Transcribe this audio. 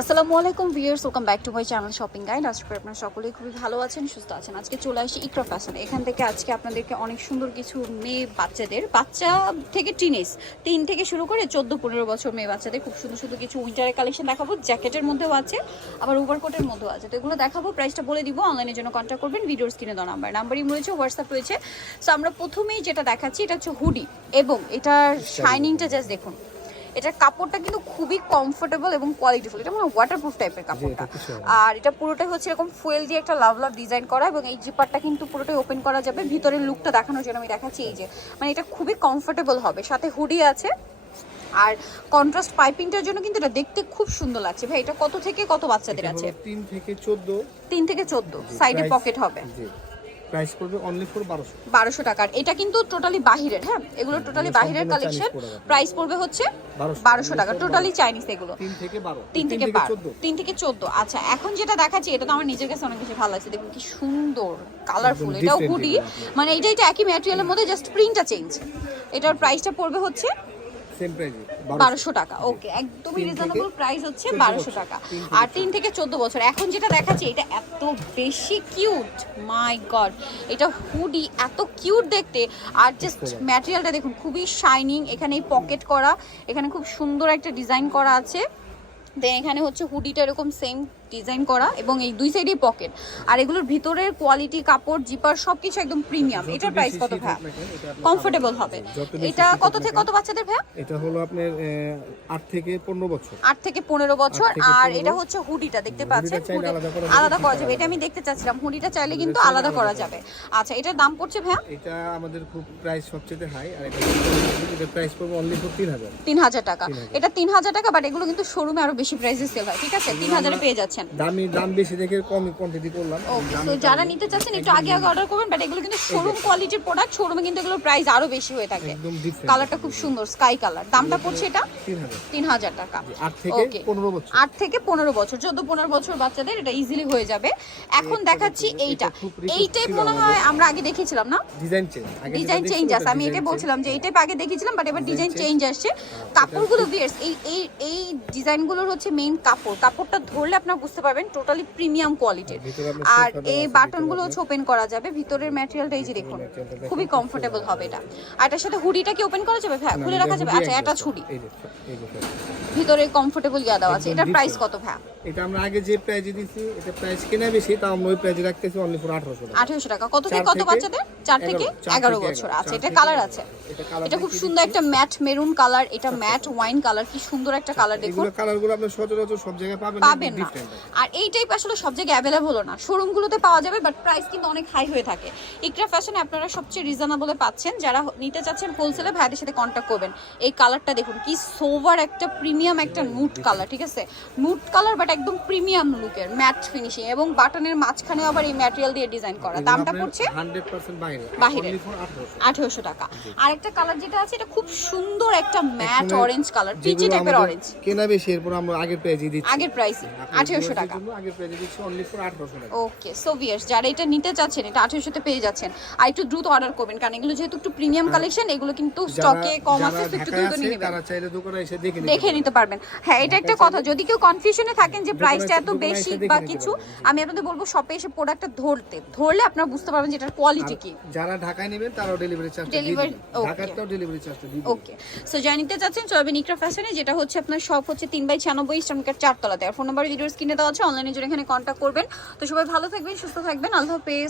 আসসালামু আলাইকুম viewers welcome back to my channel shopping guide. আজকে আপনারা সকলেই খুবই ভালো আছেন সুস্থ আছেন। আজকে চলে আসি ইকরা ফ্যাশন এখান থেকে আজকে আপনাদেরকে অনেক সুন্দর কিছু মেয়ে বাচ্চাদের বাচ্চা থেকে টিনেজ তিন থেকে শুরু করে চোদ্দ পনেরো বছর মেয়ে বাচ্চাদের খুব সুন্দর সুন্দর কিছু উইন্টারের কালেকশন দেখাবো। জ্যাকেটের মধ্যেও আছে আবার ওভারকোটের মধ্যেও আছে। তো এগুলো দেখাবো প্রাইসটা বলে দিব অনলাইনের জন্য কন্ট্যাক্ট করবেন ভিডিওর স্ক্রিনে দেওয়া নাম্বার নাম্বারই রয়েছে হোয়াটসঅ্যাপ রয়েছে। সো আমরা প্রথমেই যেটা দেখাচ্ছি এটা হচ্ছে হুডি এবং এটার শাইনিংটা জাস্ট দেখুন। এটার কাপড়টা কিন্তু খুবই কমফোর্টেবল এবং কোয়ালিটিফুল এটা মানে ওয়াটারপ্রুফ টাইপের কাপড়টা। আর এটা পুরোটাই হচ্ছে এরকম ফুয়েল দিয়ে একটা লাভ লাভ ডিজাইন করা এবং এই জিপারটা কিন্তু পুরোটাই ওপেন করা যাবে। ভিতরের লুকটা দেখানোর জন্য আমি দেখাচ্ছি এই যে। মানে এটা খুবই কমফোর্টেবল হবে। সাথে হুডি আছে। আর কন্ট্রাস্ট পাইপিংটার জন্য কিন্তু এটা দেখতে খুব সুন্দর লাগছে। ভাই এটা কত থেকে কত বাচ্চাদের আছে? তিন থেকে চোদ্দ। তিন থেকে চোদ্দ। সাইডে price- পকেট হবে। জি। প্রাইস পড়বে অনলি ফর বারোশো। বারোশো টাকার। এটা কিন্তু টোটালি বাহিরের হ্যাঁ? এগুলো টোটালি বাহিরের কালেকশন প্রাইস পড়বে হচ্ছে 1200 বারোশো টাকা। টোটালি চাইনিজ এগুলো। তিন থেকে বারো। তিন থেকে বারো। চোদ্দ। তিন থেকে চোদ্দ। আচ্ছা এখন যেটা দেখাচ্ছি এটা তো আমার নিজের কাছে অনেক বেশি ভালো লাগছে। দেখুন কি সুন্দর কালারফুল এটাও হুডি মানে এটা এটা একই ম্যাটেরিয়ালের মধ্যে জাস্ট প্রিন্টটা চেঞ্জ এটার প্রাইসটা পড়বে হচ্ছে সেম প্রাইসে বারোশো টাকা ওকে একদমই রিজনেবল প্রাইস হচ্ছে 14 টাকা। আর থেকে চোদ্দ বছর এখন যেটা দেখাচ্ছি এটা এত বেশি কিউট মাই গড এটা হুডি এত কিউট দেখতে আর জাস্ট ম্যাটেরিয়ালটা দেখুন খুবই শাইনিং এখানে পকেট করা এখানে খুব সুন্দর একটা ডিজাইন করা আছে। দেন এখানে হচ্ছে হুডিটা এরকম সেম ডিজাইন করা এবং এই দুই সাইডেই পকেট আর এগুলোর ভিতরের কোয়ালিটি কাপড় জিপার সবকিছু একদম প্রিমিয়াম এটার প্রাইস কত ভাইয়া? কমফোর্টেবল হবে। এটা কত থেকে কত বাচ্চাদের ভাইয়া? এটা হলো আপনার আহ, আট থেকে পনেরো বছর। আট থেকে পনেরো বছর। আর এটা হচ্ছে হুডিটা দেখতে পাচ্ছেন? আলাদা করা যাবে, এটা আমি দেখতে চাচ্ছিলাম। হুডিটা চাইলে কিন্তু আলাদা করা যাবে। আচ্ছা এটার দাম পড়ছে ভাইয়া? এটা আমাদের খুব প্রাইস সবচেয়ে হাই আর এটা প্রাইস পড়বে অনলি ফর তিন হাজার। তিন হাজার টাকা। এটা তিন হাজার টাকা বাট এগুলো কিন্তু শোরুমে আরও বেশি প্রাইসে সেল হয়। ঠিক আছে? তিন হাজারে পেয়ে যাচ্ছেন। দামি দাম বেশি দেখে কম কোয়ান্টিটি করলাম। তো যারা নিতে চাচ্ছেন একটু আগে আগে অর্ডার করবেন বাট এগুলো কিন্তু শোরুম কোয়ালিটির প্রোডাক্ট শোরুমে কিন্তু এগুলোর প্রাইস আরও বেশি হয়ে থাকে। কালারটা খুব সুন্দর স্কাই কালার দামটা পড়ছে এটা তিন হাজার। টাকা। থেকে. পনেরো বছর। আট থেকে পনেরো বছর চোদ্দ পনেরো বছর বাচ্চাদের এটা ইজিলি হয়ে যাবে। এখন দেখাচ্ছি এইটা। এই টাইপ মনে হয় আমরা আগে দেখেছিলাম না? ডিজাইন চেঞ্জ ডিজাইন চেঞ্জ আছে আমি এটাই বলছিলাম যে এই টাইপ আগে দেখেছিলাম বাট এবার ডিজাইন চেঞ্জ আসছে। কাপড়গুলো ভিয়ার্স এই এই এই ডিজাইনগুলোর হচ্ছে মেইন কাপড়। কাপড়টা ধরলে আপনারা বুঝতে পারবেন টোটালি প্রিমিয়াম কোয়ালিটির আর এই আছে, বাটনগুলো হচ্ছে ওপেন করা যাবে ভিতরের ম্যাটেরিয়ালটা এই যে দেখুন খুবই কমফোর্টেবল হবে এটা। আর এটার সাথে হুডিটা কি ওপেন করা যাবে? ভাই খুলে রাখা যাবে। আচ্ছা এটা যে ভিতরে কমফোর্টেবল ইয়া দেওয়া আছে। এটার প্রাইস কত ভাই এটা আমরা আগে যে প্রাইজে দিছি এটা প্রাইস কেনা বেশি তাও আমরা ওই প্রাইজে রাখতেছি অনলি ফর আঠারোশো টাকা। আঠেরোশো টাকা। কত থেকে কত বাচ্চাদের? চার থেকে এগারো, চার এগারো থেকে বছর। এগারো, আচ্ছা এটা কালার আছে। এটা খুব সুন্দর একটা ম্যাট মেরুন কালার এটা ম্যাট ওয়াইন কালার কি সুন্দর একটা কালার দেখুন। এগুলো কালারগুলো আপনি সচরাচর সব জায়গায় পাবেন পাবেন না। আর এই টাইপ আসলে সব জায়গায় অ্যাভেলেবল না। শোরুমগুলোতে পাওয়া যাবে বাট প্রাইস কিন্তু অনেক হাই হয়ে থাকে। ইকরা ফ্যাশনে আপনারা সবচেয়ে রিজনেবলে পাচ্ছেন যারা নিতে চাচ্ছেন হোলসেলে ভাইদের সাথে কন্ট্যাক্ট করবেন। এই কালারটা দেখুন কি সোভার একটা প্রিমিয়াম একটা নুট কালার ঠিক আছে? নুট কালার বাট একদম প্রিমিয়াম লুকের ম্যাট ফিনিশিং এবং বাটনের মাঝখানে আবার এই ম্যাটেরিয়াল দিয়ে ডিজাইন করা। দামটা পড়ছে বাহিরে। আঠারোশো। টাকা। আর একটা কালার যেটা আছে এটা খুব সুন্দর একটা ম্যাট অরেঞ্জ কালার পিচি টাইপের অরেঞ্জ কেনা বেশি এরপর আমরা আগের প্রাইজে দিচ্ছি। আগের প্রাইসই আঠেরোশো আঠারোশো টাকা। ওকে সো ভিয়ার্স যারা এটা নিতে চাচ্ছেন এটা আঠেরোশোতে পেয়ে যাচ্ছেন আর একটু দ্রুত অর্ডার করবেন কারণ এগুলো যেহেতু একটু প্রিমিয়াম কালেকশন এগুলো কিন্তু স্টকে কম আছে একটু দ্রুত নিয়ে নেবেন। দেখে নিতে পারবেন। হ্যাঁ এটা একটা কথা যদি কেউ কনফিউশনে থাকেন যে প্রাইসটা এত বেশি বা কিছু আমি আপনাদের বলব শপে এসে প্রোডাক্টটা ধরতে ধরলে আপনারা বুঝতে পারবেন যে এটার কোয়ালিটি কি। যারা ঢাকায় নেবেন তারাও ডেলিভারি চার্জ ওকে সো নিতে চাচ্ছেন ফ্যাশনে যেটা হচ্ছে আপনার শপ হচ্ছে তিন বাই ছিয়ানব্বই ইস্টার্নকার চারতলাতে। আর ফোন নাম্বার দেওয়া আছে অনলাইনের জন্য এখানে কন্ট্যাক্ট করবেন। তো সবাই ভালো থাকবেন, সুস্থ থাকবেন। আল্লাহ হাফেজ।